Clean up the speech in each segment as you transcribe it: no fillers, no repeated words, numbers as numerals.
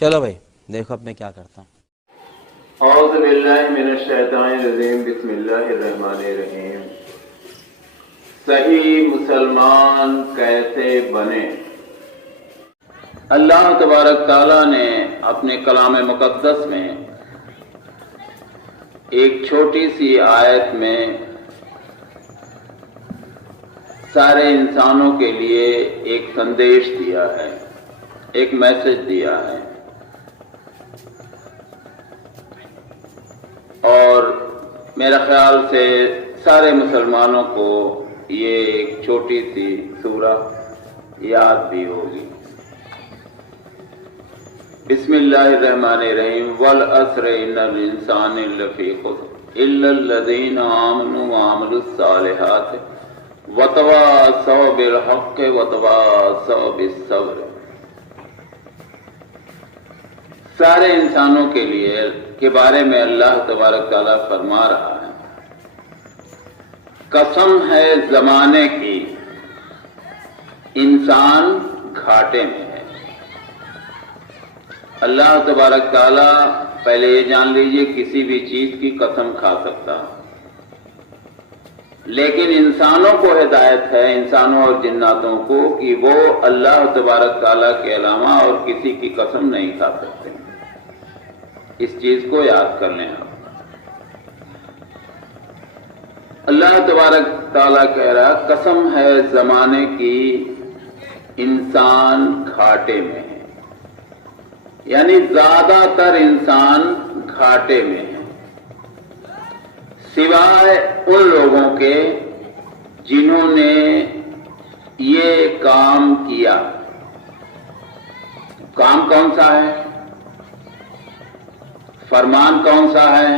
چلو بھائی دیکھو اب میں کیا کرتا ہوں. اعوذ باللہ من الشیطان الرجیم بسم اللہ الرحمن الرحیم. صحیح مسلمان کیسے بنے؟ اللہ تبارک تعالیٰ نے اپنے کلام مقدس میں ایک چھوٹی سی آیت میں سارے انسانوں کے لیے ایک سندیش دیا ہے، ایک میسج دیا ہے، اور میرا خیال سے سارے مسلمانوں کو یہ ایک چھوٹی سی سورہ یاد بھی ہوگی. بسم اللہ الرحمن الرحیم. والعصر ان الانسان لفی خسر الا الذین آمنوا وعملوا الصالحات وتواصوا بالحق وتواصوا بالصبر. سارے انسانوں کے لیے کے بارے میں اللہ تبارک تعالیٰ فرما رہا ہے، قسم ہے زمانے کی، انسان گھاٹے میں ہے. اللہ تبارک تعالیٰ پہلے یہ جان لیجئے کسی بھی چیز کی قسم کھا سکتا، لیکن انسانوں کو ہدایت ہے، انسانوں اور جناتوں کو، کہ وہ اللہ تبارک تعالیٰ کے علاوہ اور کسی کی قسم نہیں کھا سکتے. اس چیز کو یاد کر لیں آپ. اللہ تبارک تعالیٰ کہہ رہا قسم ہے زمانے کی، انسان گھاٹے میں ہے، یعنی زیادہ تر انسان گھاٹے میں ہے، سوائے ان لوگوں کے جنہوں نے یہ کام کیا. کام کون سا ہے؟ فرمان کون سا ہے؟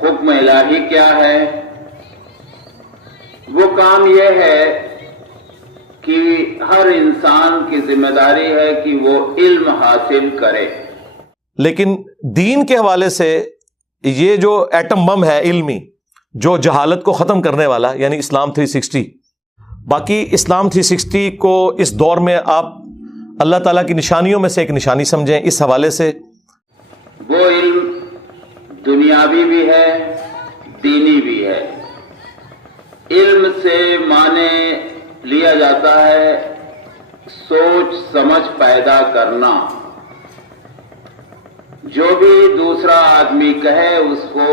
حکم الہی کیا ہے؟ وہ کام یہ ہے کہ ہر انسان کی ذمہ داری ہے کہ وہ علم حاصل کرے. لیکن دین کے حوالے سے یہ جو ایٹم بم ہے علمی، جو جہالت کو ختم کرنے والا، یعنی اسلام 360، باقی اسلام 360 کو اس دور میں آپ اللہ تعالیٰ کی نشانیوں میں سے ایک نشانی سمجھیں. اس حوالے سے وہ علم دنیاوی بھی ہے، دینی بھی ہے. علم سے معنی لیا جاتا ہے سوچ سمجھ پیدا کرنا. جو بھی دوسرا آدمی کہے اس کو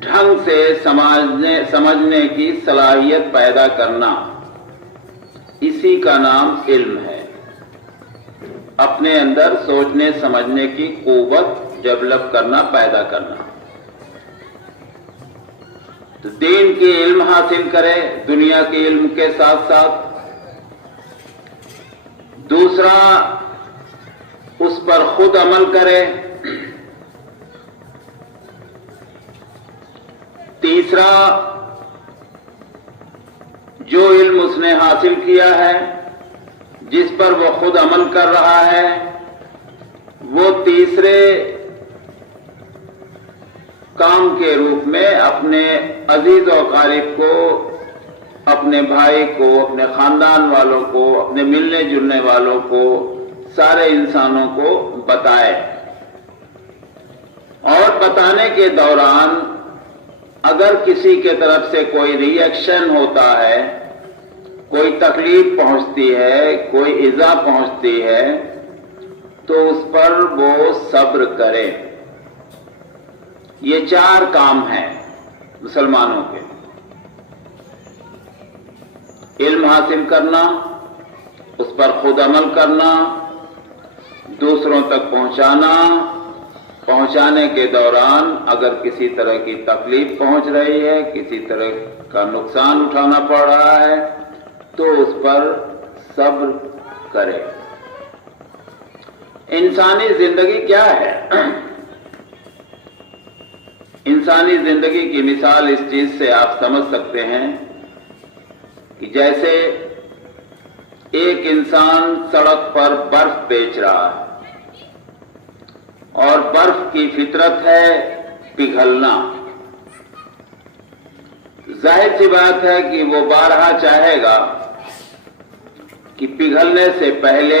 ڈھنگ سے سمجھنے کی صلاحیت پیدا کرنا، اسی کا نام علم ہے. اپنے اندر سوچنے سمجھنے کی قوت ڈیولپ کرنا، پیدا کرنا. تو دین کی علم حاصل کرے دنیا کے علم کے ساتھ ساتھ. دوسرا اس پر خود عمل کرے. تیسرا جو علم اس نے حاصل کیا ہے، جس پر وہ خود عمل کر رہا ہے، وہ تیسرے کام کے روپ میں اپنے عزیز و اقارب کو، اپنے بھائی کو، اپنے خاندان والوں کو، اپنے ملنے جلنے والوں کو، سارے انسانوں کو بتائے. اور بتانے کے دوران اگر کسی کے طرف سے کوئی ری ایکشن ہوتا ہے، کوئی تکلیف پہنچتی ہے، کوئی ایذا پہنچتی ہے، تو اس پر وہ صبر کرے. یہ 4 کام ہیں مسلمانوں کے: علم حاصل کرنا، اس پر خود عمل کرنا، دوسروں تک پہنچانا، پہنچانے کے دوران اگر کسی طرح کی تکلیف پہنچ رہی ہے، کسی طرح کا نقصان اٹھانا پڑ رہا ہے، تو اس پر صبر کرے. انسانی زندگی کیا ہے؟ انسانی زندگی کی مثال اس چیز سے آپ سمجھ سکتے ہیں کہ جیسے ایک انسان سڑک پر برف بیچ رہا ہے، اور برف کی فطرت ہے پگھلنا. ظاہر سی بات ہے کہ وہ بارہا چاہے گا کہ پگھلنے سے پہلے